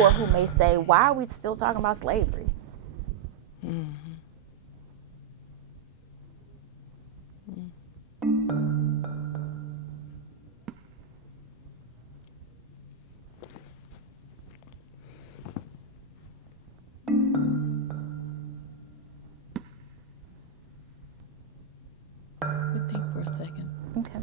or who may say, why are we still talking about slavery? Mm-hmm. Think for a second. Okay.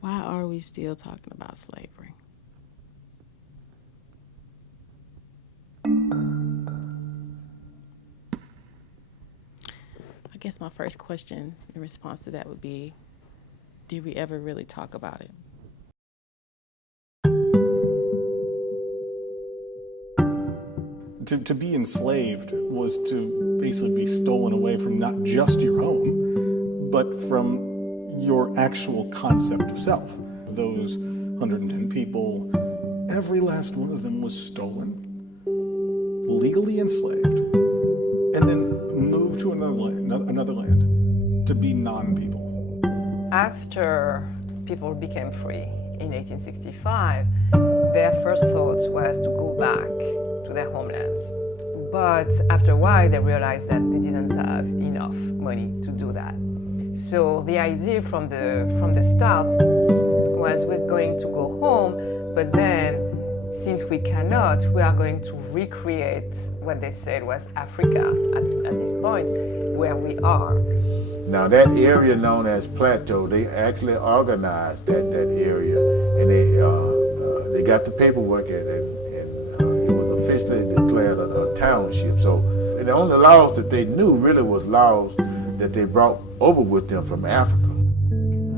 Why are we still talking about slavery? I guess my first question in response to that would be, did we ever really talk about it? To be enslaved was to basically be stolen away from not just your home, but from your actual concept of self. Those 110 people, every last one of them was stolen, legally enslaved, and then moved to another land to be non-people. After people became free in 1865, their first thought was to go back to their homelands. But after a while, they realized that they didn't have enough money to do that. So the idea from the start was, we're going to go home, but then since we cannot, we are going to recreate what they said was Africa at this point, where we are. Now that area known as Plateau, they actually organized that area, and they got the paperwork, and it was officially declared a township. So, and the only laws that they knew really was laws that they brought over with them from Africa.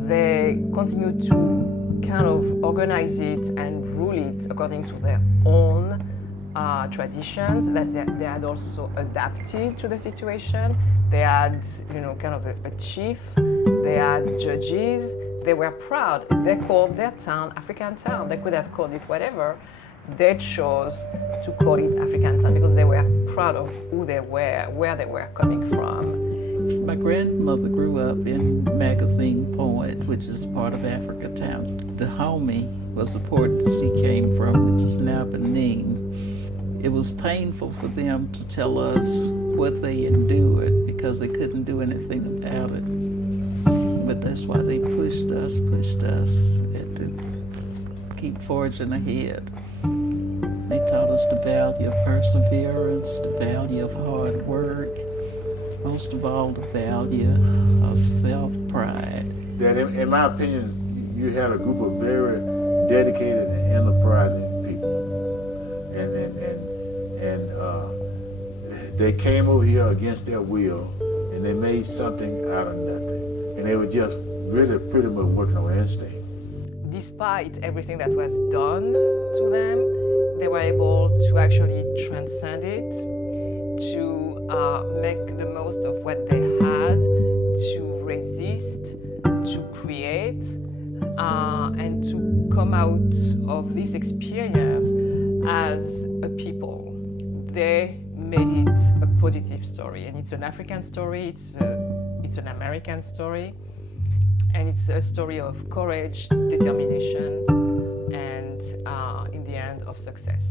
They continued to kind of organize it and rule it according to their own traditions that they had also adapted to the situation. They had, kind of a chief. They had judges. They were proud. They called their town African Town. They could have called it whatever. They chose to call it African Town because they were proud of who they were, where they were coming from. My grandmother grew up in Magazine Point, which is part of Africa Town. Dahomey was the port that she came from, which is now Benin. It was painful for them to tell us what they endured because they couldn't do anything about it. But that's why they pushed us and to keep forging ahead. They taught us the value of perseverance, the value of hard work, most of all the value of self-pride. That in my opinion, you had a group of very dedicated and enterprising people. And they came over here against their will, and they made something out of nothing. And they were just really pretty much working on instinct. Despite everything that was done to them, they were able to actually transcend it, to make the most of what they had, to resist, to create, and to come out of this experience as a people. They made it a positive story, and it's an African story, it's an American story, and it's a story of courage, determination, and in the end, of success.